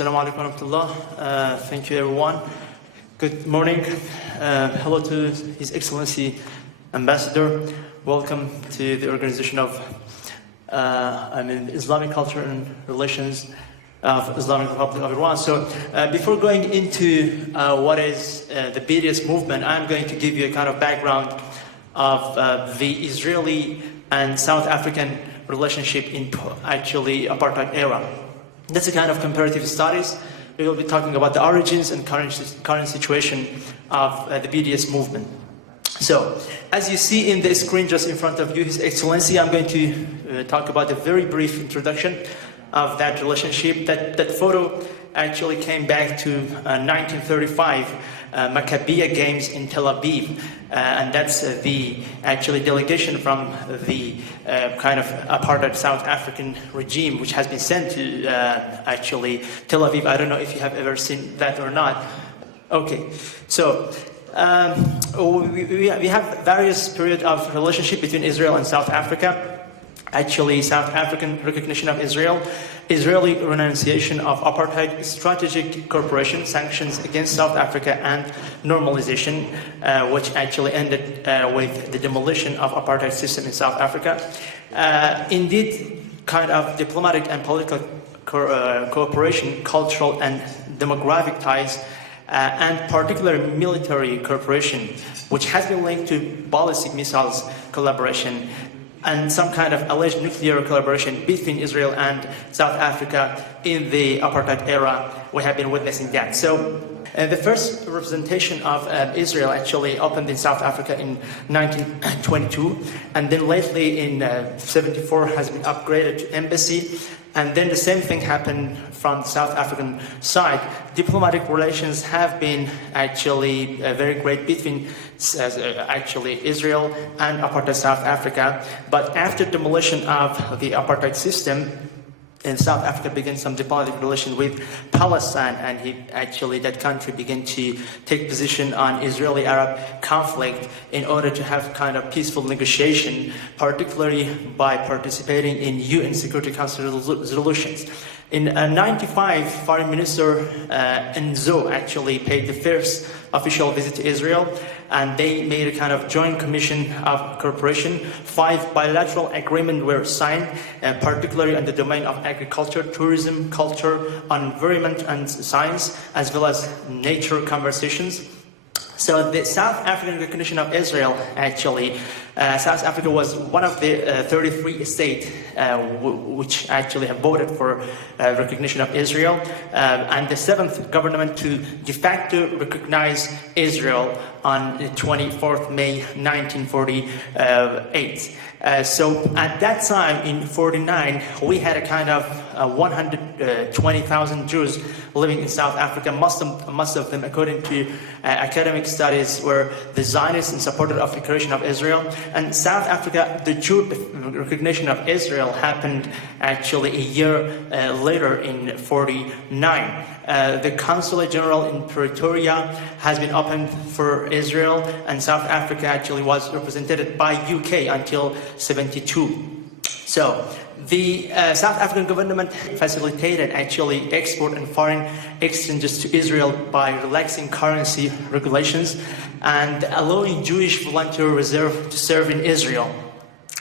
Assalamu alaikum wa rahmatullah. Thank you, everyone. Good morning. Hello to His Excellency Ambassador. Welcome to the organization of Islamic Culture and Relations of Islamic Republic of Iran. So before going into what is the BDS movement, I'm going to give you a kind of background of the Israeli and South African relationship in actually apartheid era. That's a kind of comparative studies. We will be talking about the origins and current situation of the BDS movement. So, as you see in the screen just in front of you, His Excellency, I'm going to talk about a very brief introduction of that relationship. That photo actually came back to 1935 Maccabiya Games in Tel Aviv, and that's the actually delegation from the kind of apartheid South African regime, which has been sent to actually Tel Aviv. I don't know if you have ever seen that or not. Okay, so we have various periods of relationship between Israel and South Africa. Actually, South African recognition of Israel, Israeli renunciation of apartheid, strategic cooperation, sanctions against South Africa, and normalization, which actually ended with the demolition of apartheid system in South Africa. Indeed, kind of diplomatic and political cooperation, cultural and demographic ties, and particularly military cooperation, which has been linked to ballistic missiles collaboration, and some kind of alleged nuclear collaboration between Israel and South Africa in the apartheid era. We have been witnessing that. So the first representation of Israel actually opened in South Africa in 1922, and then lately in 74 has been upgraded to embassy. And then the same thing happened from the South African side. Diplomatic relations have been actually very great between actually Israel and apartheid South Africa. But after demolition of the apartheid system, in South Africa began some diplomatic relation with Palestine, and that country began to take position on Israeli-Arab conflict in order to have kind of peaceful negotiation, particularly by participating in UN Security Council resolutions. In 95, Foreign Minister Enzo actually paid the first official visit to Israel, and they made a kind of joint commission of cooperation. 5 bilateral agreements were signed, particularly in the domain of agriculture, tourism, culture, environment and science, as well as nature conversations. So the South African recognition of Israel, actually, South Africa was one of the 33 states which actually have voted for recognition of Israel, and the 7th government to de facto recognize Israel on the 24th May 1948. So at that time, in 49, we had a kind of 120,000 Jews living in South Africa. Most of them, according to academic studies, were the Zionists and supporters of the creation of Israel. And South Africa, the Jew recognition of Israel happened actually a year later in 49. The Consulate General in Pretoria has been opened for Israel, and South Africa actually was represented by UK until 72. So the South African government facilitated actually export and foreign exchanges to Israel by relaxing currency regulations and allowing Jewish volunteer reserve to serve in Israel.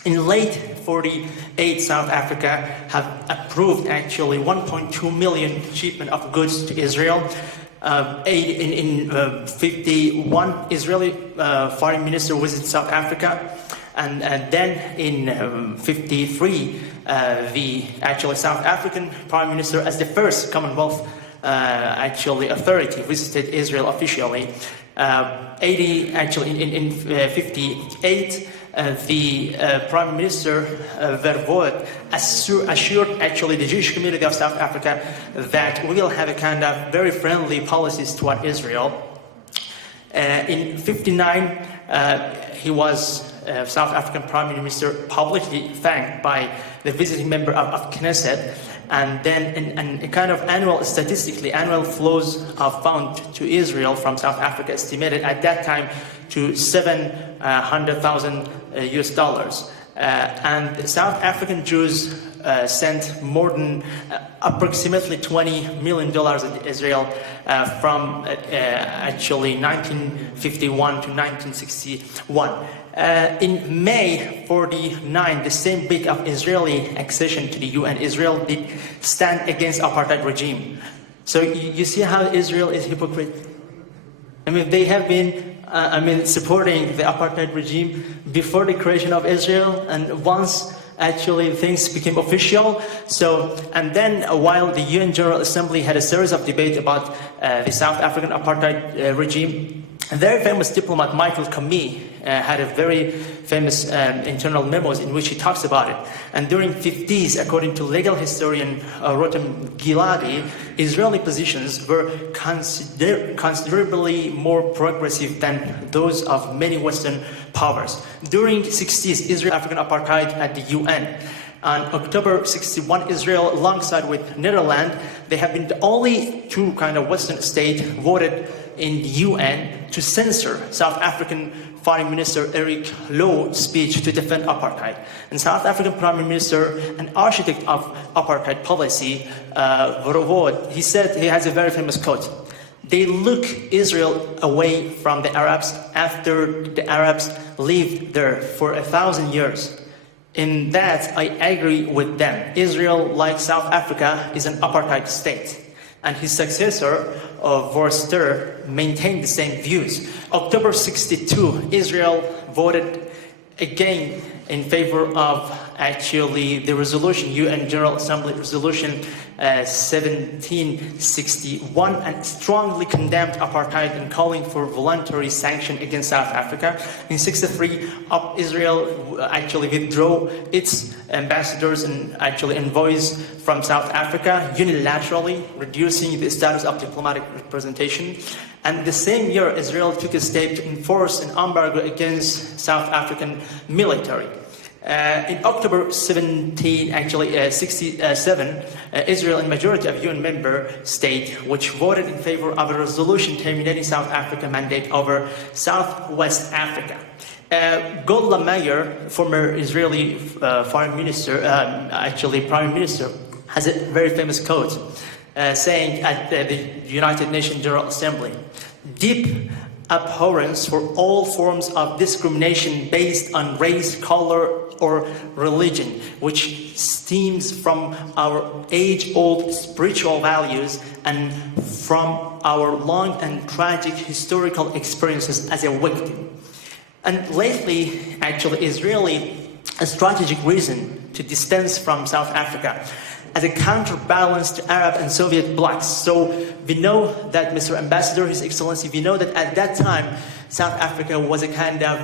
In late 48, South Africa have approved actually 1.2 million shipment of goods to Israel. In 51, Israeli foreign minister visited South Africa. And then in 53, the actually South African Prime Minister, as the first Commonwealth authority, visited Israel officially. In 58, the Prime Minister Verwoerd assured actually the Jewish community of South Africa that we will have a kind of very friendly policies toward Israel. In 59, he was South African Prime Minister publicly thanked by the visiting member of Knesset, and then in a kind of statistically annual flows are found to Israel from South Africa, estimated at that time to $700,000 US. And South African Jews sent more than approximately $20 million to Israel from actually 1951 to 1961. In May 49, the same week of Israeli accession to the UN, Israel did stand against apartheid regime. So you see how Israel is hypocrite. I mean, they have been supporting the apartheid regime before the creation of Israel, and once actually things became official. So, and then while the UN General Assembly had a series of debates about the South African apartheid regime, a very famous diplomat, Michael Comey, had a very famous internal memos in which he talks about it. And during 50s, according to legal historian Ghashghavi, Israeli positions were considerably more progressive than those of many Western powers. During 60s, Israel African apartheid at the UN. On October 61, Israel, alongside with Netherlands, they have been the only two kind of Western states voted in the UN to censor South African Foreign Minister Eric Louw's speech to defend apartheid. And South African Prime Minister, an architect of apartheid policy, he said, he has a very famous quote: "They look Israel away from the Arabs after the Arabs lived there for 1,000 years. In that, I agree with them. Israel, like South Africa, is an apartheid state." And his successor, Vorster, maintained the same views. October 62, Israel voted again in favor of actually the resolution, UN General Assembly Resolution 1761, and strongly condemned apartheid and calling for voluntary sanction against South Africa. In 63, Israel actually withdrew its ambassadors and actually envoys from South Africa, unilaterally reducing the status of diplomatic representation. And the same year, Israel took a step to enforce an embargo against South African military. In October 67, Israel and majority of UN member states which voted in favor of a resolution terminating South Africa mandate over Southwest Africa. Golda Meir, former Israeli foreign minister, prime minister, has a very famous quote saying at the United Nations General Assembly, "Deep abhorrence for all forms of discrimination based on race, color, or religion, which stems from our age-old spiritual values and from our long and tragic historical experiences as a victim." And lately, actually, Israeli a strategic reason to distance from South Africa as a counterbalance to Arab and Soviet blocs. So we know that, Mr. Ambassador, His Excellency, we know that at that time, South Africa was a kind of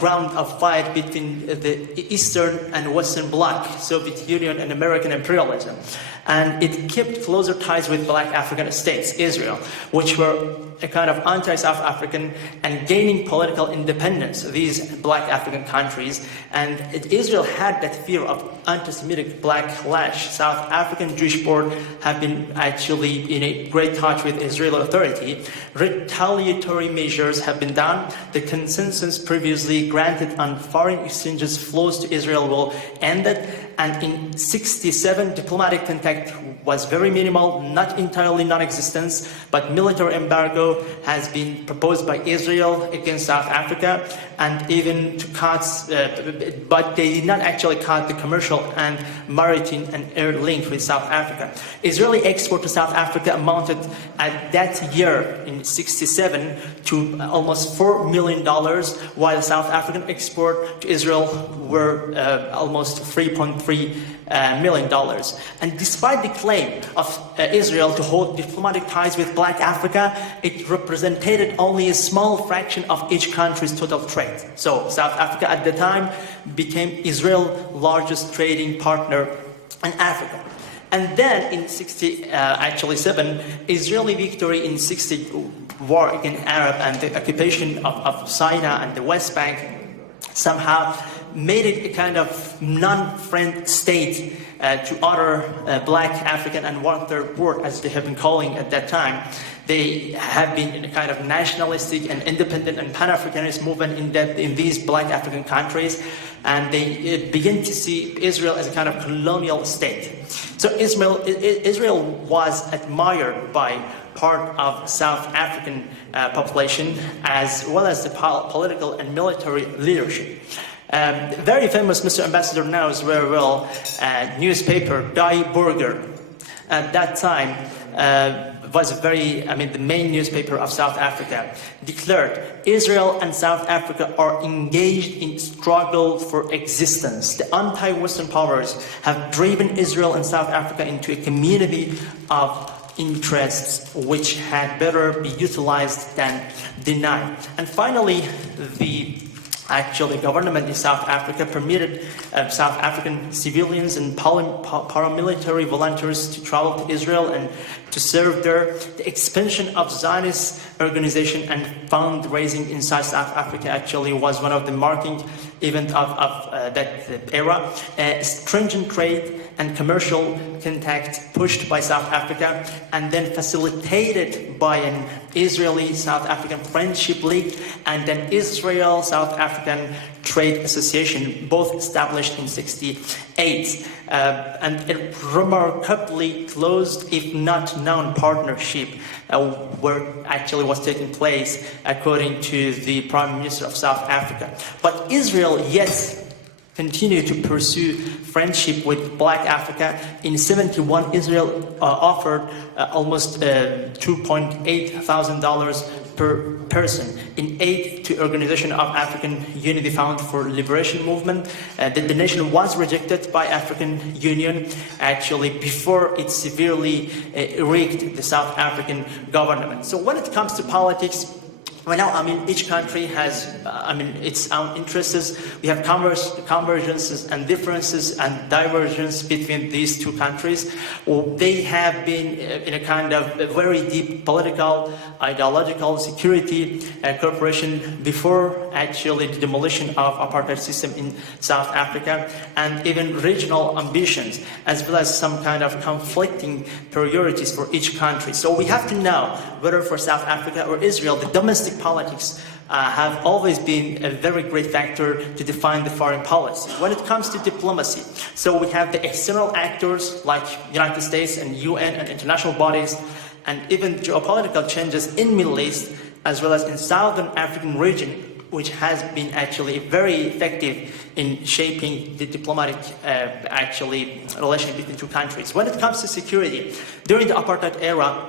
ground of fight between the Eastern and Western bloc, Soviet Union and American imperialism. And it kept closer ties with black African states, Israel, which were a kind of anti-South African and gaining political independence, these black African countries. And Israel had that fear of anti-Semitic backlash. South African Jewish board have been actually in a great touch with Israeli authority. Retaliatory measures have been done. The consensus previously granted on foreign exchanges flows to Israel will end it. And in 67, diplomatic contact was very minimal, not entirely non-existent, but military embargo has been proposed by Israel against South Africa, and even to cut, but they did not actually cut the commercial and maritime and air link with South Africa. Israeli export to South Africa amounted at that year in 67 to almost $4 million, while South African export to Israel were almost $3.3 million. And despite the claim of Israel to hold diplomatic ties with Black Africa, it represented only a small fraction of each country's total trade. So South Africa at the time became Israel's largest trading partner in Africa. And then in 67, Israeli victory in 60 war against Arab and the occupation of Sinai and the West Bank somehow made it a kind of non-friend state to other black African and one-third world, as they have been calling at that time. They have been in a kind of nationalistic and independent and Pan-Africanist movement in these black African countries, and they begin to see Israel as a kind of colonial state. So Israel was admired by part of South African population, as well as the political and military leadership. Very famous, Mr. Ambassador knows very well, newspaper Die Burger at that time was the main newspaper of South Africa, declared Israel and South Africa are engaged in struggle for existence. The anti-Western powers have driven Israel and South Africa into a community of interests which had better be utilized than denied. And finally, the government in South Africa permitted South African civilians and paramilitary volunteers to travel to Israel and to serve there. The expansion of Zionist organization and fundraising inside South Africa actually was one of the marking events of that era. Stringent trade and commercial contact pushed by South Africa and then facilitated by an Israeli-South African Friendship League and an Israel-South African Trade Association, both established in '68. And a remarkably close, if not known, partnership where actually was taking place according to the Prime Minister of South Africa. But Israel, yes, continue to pursue friendship with Black Africa. In '71, Israel offered almost $2,800 per person in aid to Organization of African Unity Fund for Liberation Movement. The donation was rejected by African Union actually before it severely rigged the South African government. So when it comes to politics, right now, each country has, its own interests. We have convergences and differences and divergence between these two countries. They have been in a kind of a very deep political, ideological security cooperation before actually the demolition of apartheid system in South Africa, and even regional ambitions, as well as some kind of conflicting priorities for each country. So we have to know whether for South Africa or Israel, the domestic politics have always been a very great factor to define the foreign policy. When it comes to diplomacy, so we have the external actors like United States and UN and international bodies, and even geopolitical changes in Middle East, as well as in Southern African region, which has been actually very effective in shaping the diplomatic relation between two countries. When it comes to security, during the apartheid era,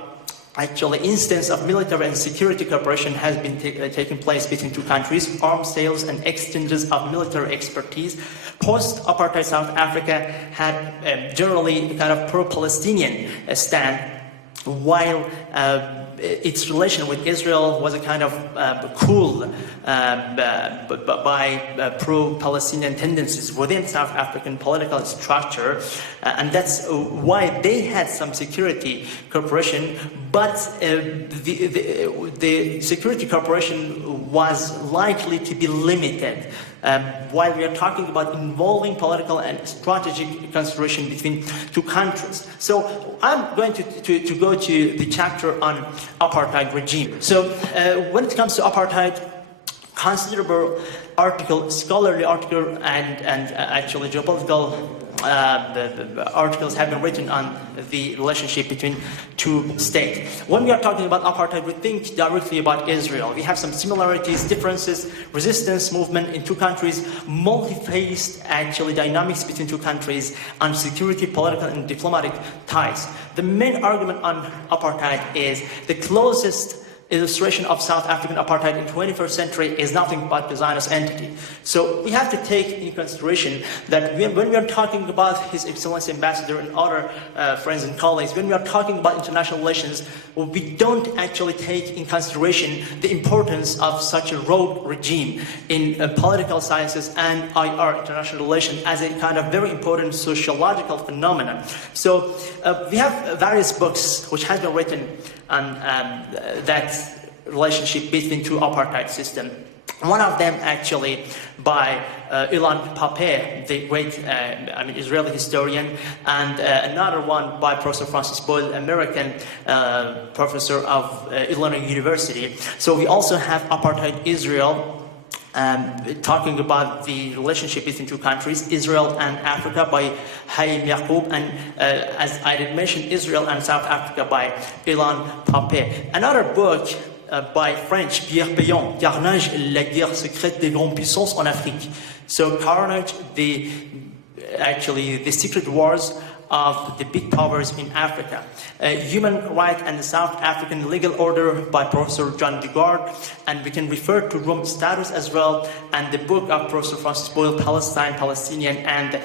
actually, instance of military and security cooperation has been taking place between two countries, arms sales and exchanges of military expertise. Post-apartheid South Africa had generally a kind of pro-Palestinian stand, while its relation with Israel was a kind of cool by pro-Palestinian tendencies within South African political structure, and that's why they had some security cooperation, but the security cooperation was likely to be limited. While we are talking about involving political and strategic consideration between two countries. So I'm going to go to the chapter on apartheid regime. So when it comes to apartheid, considerable article, scholarly article, and actually geopolitical articles have been written on the relationship between two states. When we are talking about apartheid, we think directly about Israel. We have some similarities, differences, resistance movement in two countries, multi-faced actually dynamics between two countries, and security, political, and diplomatic ties. The main argument on apartheid is the closest illustration of South African apartheid in 21st century is nothing but the Zionist entity. So we have to take into consideration that when we are talking about His Excellency Ambassador and other friends and colleagues, when we are talking about international relations, we don't actually take in consideration the importance of such a rogue regime in political sciences and IR, international relations, as a kind of very important sociological phenomenon. So we have various books which have been written on that relationship between two apartheid systems. One of them actually by Ilan Pape, the great Israeli historian, and another one by Professor Francis Boyle, American professor of Illinois University. So we also have apartheid Israel, talking about the relationship between two countries, Israel and Africa, by Hayim Yaqub, and as I did mention, Israel and South Africa by Ilan Pape. Another book by French, Pierre Péan, Carnage, la guerre secrète des grandes puissances en Afrique. So Carnage, the secret wars of the big powers in Africa. Human Right and the South African Legal Order by Professor John Dugard, and we can refer to Rome Status as well, and the book of Professor Francis Boyle, Palestine, Palestinian, and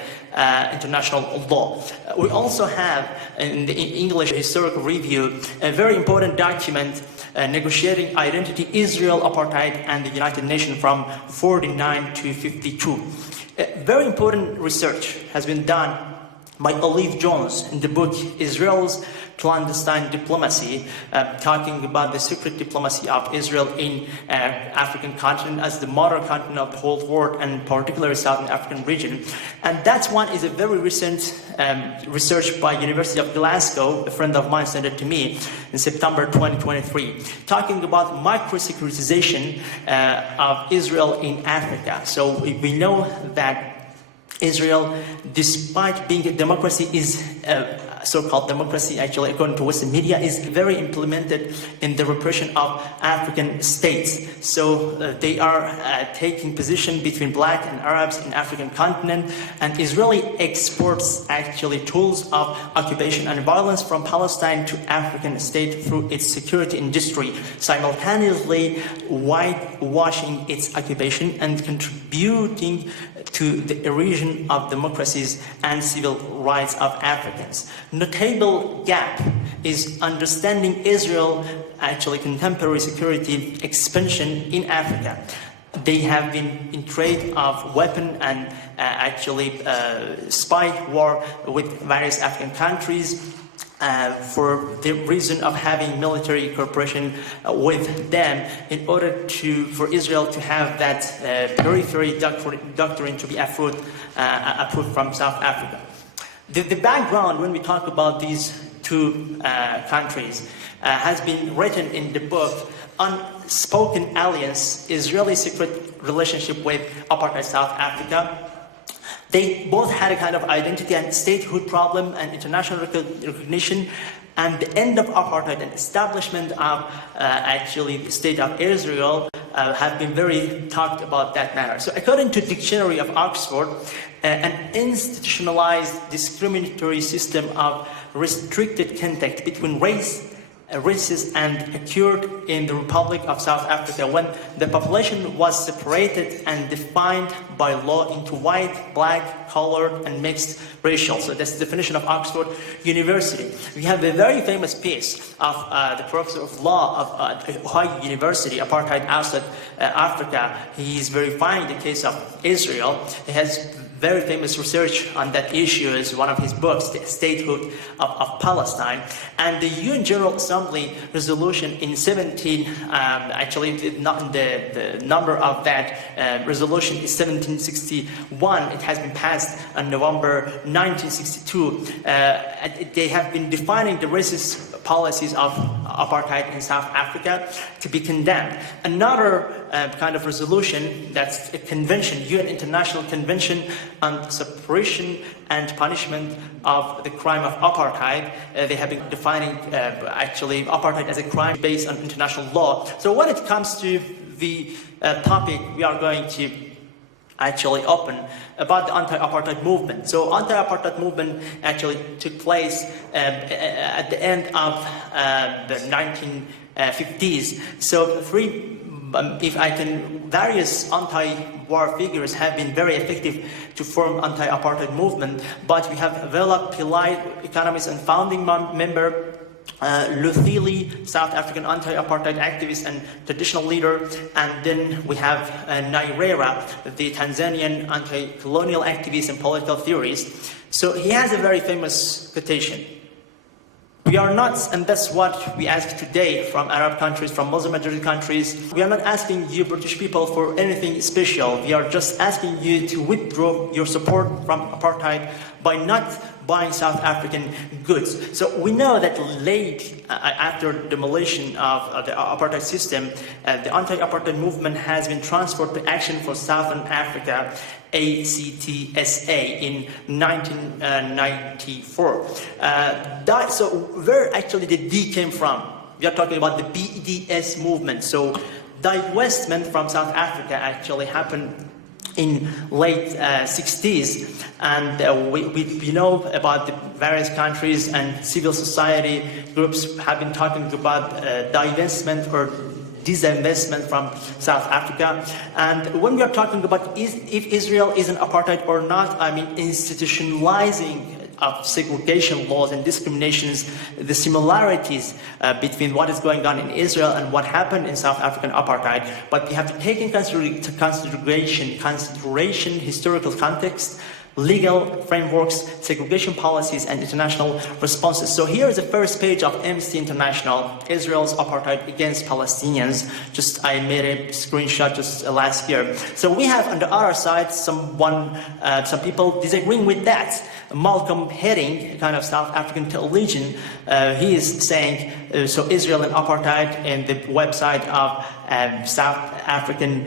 International Law. We also have, in the English Historical Review, a very important document, Negotiating Identity, Israel, Apartheid, and the United Nations from 49 to 52. Very important research has been done by Olive Jones in the book Israel's Clandestine Diplomacy, talking about the secret diplomacy of Israel in African continent as the modern continent of the whole world, and particularly Southern African region. And that one is a very recent research by University of Glasgow. A friend of mine sent it to me in September 2023, talking about micro-securitization of Israel in Africa. So we know that Israel, despite being a democracy, is so-called democracy, actually, according to Western media, is very implemented in the repression of African states. So they are taking position between black and Arabs in African continent, and Israeli exports actually tools of occupation and violence from Palestine to African state through its security industry, simultaneously whitewashing its occupation and contributing to the erosion of democracies and civil rights of Africans. Notable gap is understanding Israel actually contemporary security expansion in Africa. They have been in trade of weapon and spy war with various African countries, for the reason of having military cooperation with them in order for Israel to have that periphery doctrine to be approved from South Africa. The background when we talk about these two countries has been written in the book Unspoken Alliance, Israeli Secret Relationship with Apartheid South Africa. They both had a kind of identity and statehood problem and international recognition, and the end of apartheid and establishment of the state of Israel have been very talked about that matter. So according to Dictionary of Oxford, an institutionalized discriminatory system of restricted contact between races and occurred in the Republic of South Africa when the population was separated and defined by law into white, black, colored, and mixed racial. So that's the definition of Oxford University. We have a very famous piece of the professor of law of Ohio University, Apartheid Outside Africa. He is verifying the case of Israel. He has very famous research on that issue is one of his books, The Statehood of Palestine. And the UN General Assembly resolution in 17, the number of that resolution is 1761. It has been passed on November 1962. They have been defining the racist policies of apartheid in South Africa to be condemned. Another kind of resolution, that's a convention, UN International Convention on Suppression and Punishment of the Crime of Apartheid. They have been defining apartheid as a crime based on international law. So when it comes to the topic we are going to actually open about the anti-apartheid movement. So anti-apartheid movement actually took place at the end of the 1950s. So various anti-war figures have been very effective to form anti-apartheid movement, but we have developed Pillai, economist and founding member, Luthili, South African anti-apartheid activist and traditional leader, and then we have Nyerere, the Tanzanian anti-colonial activist and political theorist. So he has a very famous quotation. We are not, and that's what we ask today from Arab countries, from Muslim majority countries. We are not asking you British people for anything special. We are just asking you to withdraw your support from apartheid by not buying South African goods. So we know that late after demolition of the apartheid system, the anti-apartheid movement has been transferred to Action for Southern Africa, ACTSA, in 1994. So where actually the D came from? We are talking about the BDS movement. So divestment from South Africa actually happened in late 60s, and we know about the various countries and civil society groups have been talking about divestment or disinvestment from South Africa. And when we are talking about if Israel is an apartheid or not, I mean institutionalizing of segregation laws and discriminations, the similarities between what is going on in Israel and what happened in South African apartheid. But we have to take in consideration historical context, legal frameworks, segregation policies, and international responses. So here is the first page of Amnesty International, Israel's apartheid against Palestinians. I made a screenshot just last year. So we have on the other side some people disagreeing with that. Malcolm Heading, kind of South African theologian, he is saying, so Israel and apartheid, and the website of South African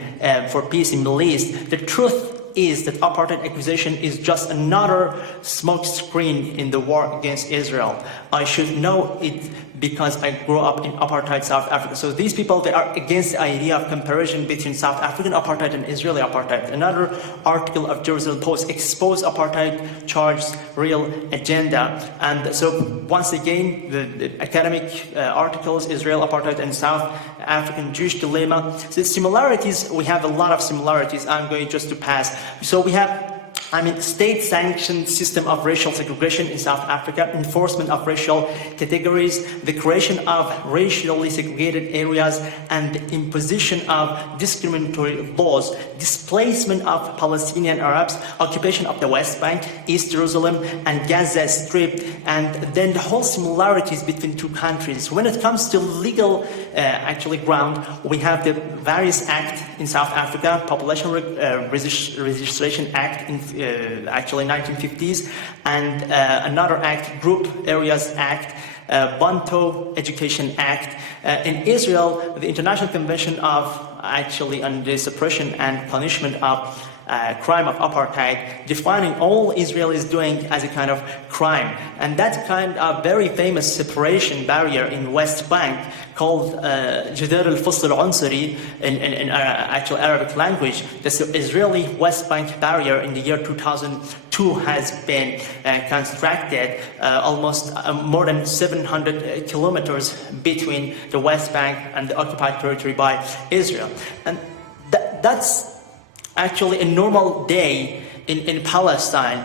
for Peace in Middle East, the truth is that apartheid accusation is just another smoke screen in the war against Israel. I should know it because I grew up in apartheid South Africa. So these people, they are against the idea of comparison between South African apartheid and Israeli apartheid. Another article of Jerusalem Post exposed apartheid, charged real agenda. And so once again, the academic articles, Israel apartheid and South African Jewish dilemma. So similarities, we have a lot of similarities. I'm going just to pass. So we have state-sanctioned system of racial segregation in South Africa, enforcement of racial categories, the creation of racially segregated areas, and the imposition of discriminatory laws, displacement of Palestinian Arabs, occupation of the West Bank, East Jerusalem, and Gaza Strip, and then the whole similarities between two countries. When it comes to legal ground, we have the various acts in South Africa, Population Registration Act in 1950s, and another act, Group Areas Act, Bantu Education Act. In Israel, the International Convention on the Suppression and Punishment of crime of apartheid, defining all Israelis doing as a kind of crime. And that kind of very famous separation barrier in West Bank called Jidar al-Fasl al-Unsuri in actual Arabic language. The Israeli West Bank barrier in the year 2002 has been constructed almost more than 700 kilometers between the West Bank and the occupied territory by Israel. And that's actually a normal day in Palestine.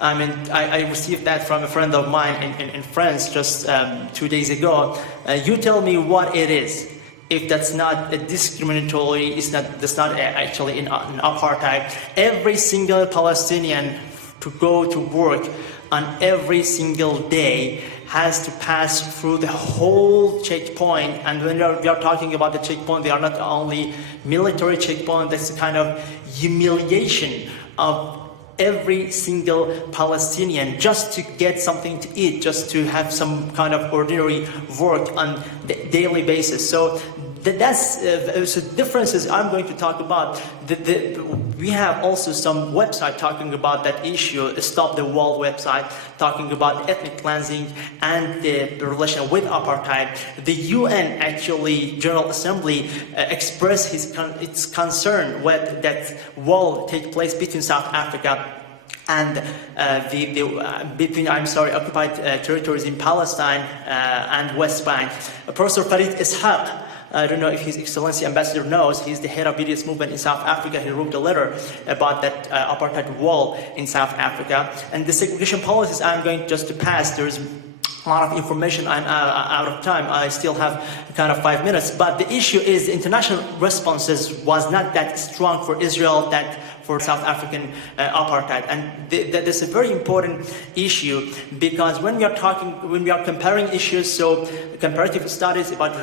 I received that from a friend of mine in France just 2 days ago. You tell me what it is. If that's not a discriminatory, that's not actually an apartheid. Every single Palestinian to go to work on every single day has to pass through the whole checkpoint. And when we are talking about the checkpoint, they are not only military checkpoint, that's a kind of humiliation of every single Palestinian just to get something to eat, just to have some kind of ordinary work on the daily basis. So that's differences I'm going to talk about. We have also some website talking about that issue, Stop the Wall website, talking about ethnic cleansing and the relation with apartheid. The UN General Assembly expressed its concern with that wall take place between South Africa and occupied territories in Palestine and West Bank. Professor Farid Ishaq, I don't know if His Excellency Ambassador knows, he's the head of BDS movement in South Africa. He wrote a letter about that apartheid wall in South Africa. And the segregation policies I'm going just to pass, there's a lot of information. I'm out of time. I still have kind of 5 minutes. But the issue is the international responses was not that strong for Israel, that for South African apartheid. And that's a very important issue, because when we are comparing issues, so comparative studies about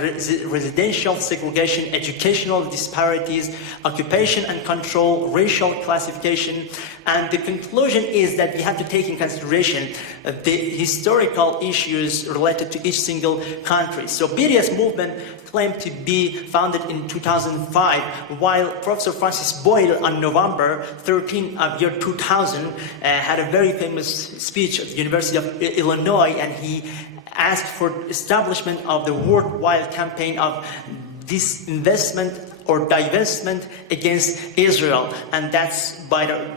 residential segregation, educational disparities, occupation and control, racial classification, and the conclusion is that we have to take in consideration the historical issues related to each single country. So BDS movement claimed to be founded in 2005, while Professor Francis Boyle on November 13 of year 2000 had a very famous speech at the University of Illinois, and he asked for establishment of the worldwide campaign of disinvestment or divestment against Israel. And that's by a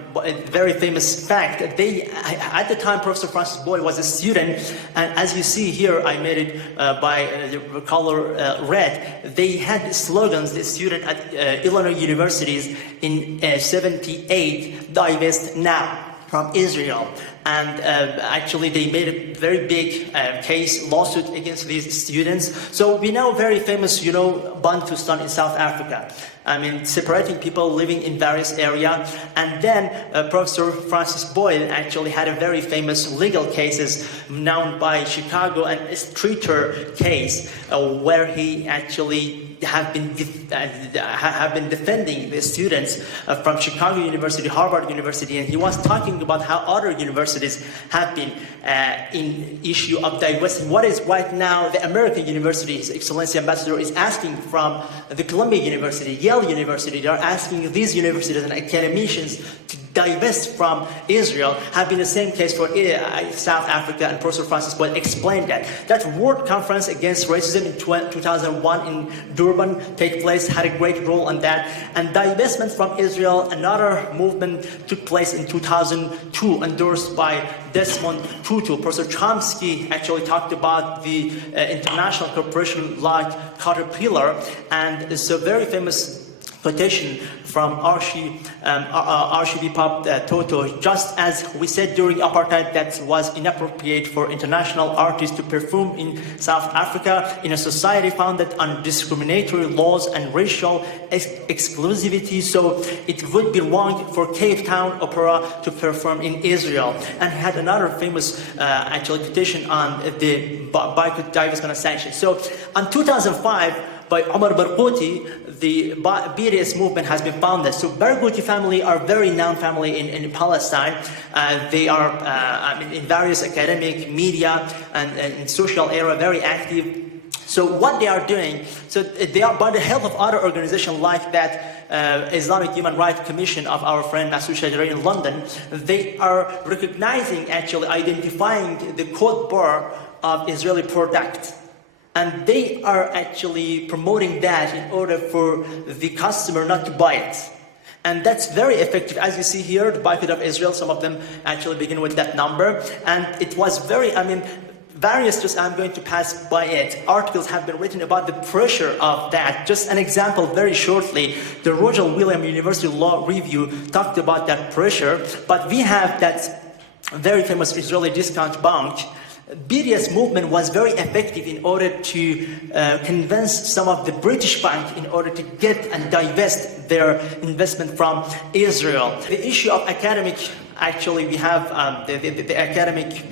very famous fact. At the time, Professor Francis Boyle was a student, and as you see here, I made it by the color red. They had slogans, the student at Illinois universities in 78, divest now from Israel. And actually they made a very big lawsuit against these students. So we know very famous, Bantustan in South Africa. I mean, separating people living in various areas. And then Professor Francis Boyle actually had a very famous legal cases known by Chicago, and a Streeter case where he actually have been defending the students from Chicago University, Harvard University, and he was talking about how other universities have been in issue of divesting. What is right now the American University, His Excellency Ambassador, is asking from the Columbia University, Yale University. They are asking these universities and academicians to divest from Israel. Have been the same case for South Africa, and Professor Francis Boyle explained that. That World Conference Against Racism in 2001 in Durban take place, had a great role on that. And divestment from Israel, another movement took place in 2002, endorsed by Desmond Tutu. Professor Chomsky actually talked about the international corporation like Caterpillar, and it's a very famous quotation from Archibishop Tutu. Just as we said during apartheid that was inappropriate for international artists to perform in South Africa in a society founded on discriminatory laws and racial exclusivity, so it would be wrong for Cape Town Opera to perform in Israel. And he had another famous quotation on the boycott, divestment, and sanctions. So in 2005, by Omar Barghouti, the BDS movement has been founded. So Barghouti family are very known family in Palestine. They are in various academic, media, and in social area very active. So what they are doing, so they are by the help of other organizations like that Islamic Human Rights Commission of our friend Masoud Shajari in London, they are recognizing, actually identifying the code bar of Israeli product. And they are actually promoting that in order for the customer not to buy it. And that's very effective. As you see here, the boycott of Israel, some of them actually begin with that number. And it was very, various, just I'm going to pass by it. Articles have been written about the pressure of that. Just an example very shortly, the Roger Williams University Law Review talked about that pressure. But we have that very famous Israeli discount bank. BDS movement was very effective in order to convince some of the British bank in order to get and divest their investment from Israel. The issue of academic, actually we have the academic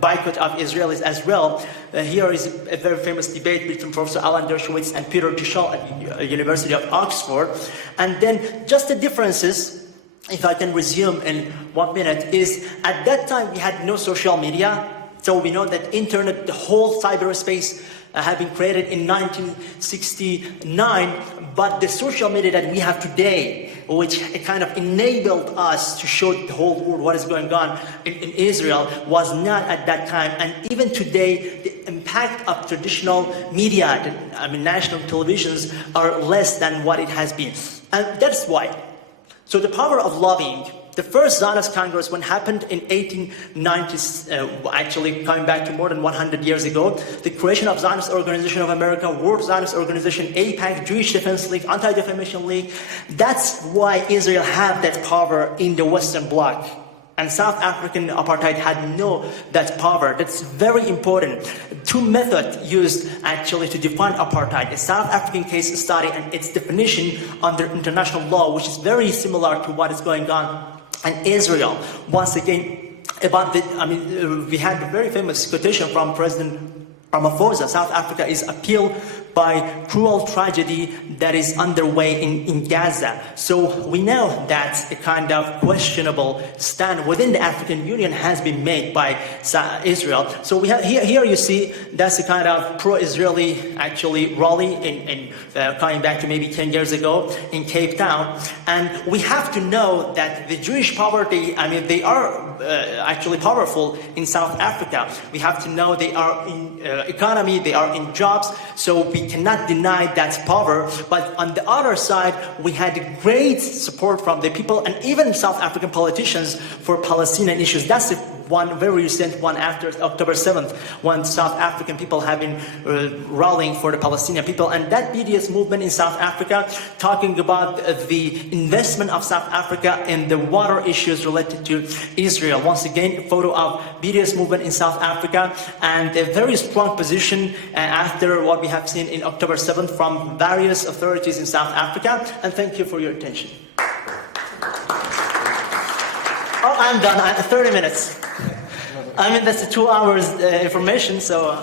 boycott of Israel as well. Here is a very famous debate between Professor Alan Dershowitz and Peter Tischel at the University of Oxford. And then just the differences, if I can resume in 1 minute, is at that time we had no social media. So we know that internet, the whole cyberspace had been created in 1969, but the social media that we have today, which kind of enabled us to show the whole world what is going on in Israel, was not at that time. And even today, the impact of traditional media, national televisions, are less than what it has been. And that's why. So the power of lobbying. The first Zionist Congress, when happened in 1890s, actually coming back to more than 100 years ago, the creation of Zionist Organization of America, World Zionist Organization, AIPAC, Jewish Defense League, Anti-Defamation League. That's why Israel had that power in the Western Bloc. And South African apartheid had no that power. That's very important. Two methods used actually to define apartheid: a South African case study and its definition under international law, which is very similar to what is going on in Israel. Once again, about the, we had a very famous quotation from President Ramaphosa: South Africa is appealed by cruel tragedy that is underway in Gaza. So we know that a kind of questionable stand within the African Union has been made by Israel. So we have here you see that's a kind of pro-Israeli actually rally in coming back to maybe 10 years ago in Cape Town. And we have to know that the Jewish poverty, they are actually powerful in South Africa. We have to know they are in economy, they are in jobs, so we cannot deny that power. But on the other side, we had great support from the people and even South African politicians for Palestinian issues. That's one very recent one after October 7th, when South African people have been rallying for the Palestinian people. And that BDS movement in South Africa, talking about the investment of South Africa in the water issues related to Israel. Once again, a photo of BDS movement in South Africa, and a very strong position after what we have seen in October 7th from various authorities in South Africa. And thank you for your attention. Oh, I'm done. 30 minutes. That's 2 hours information, so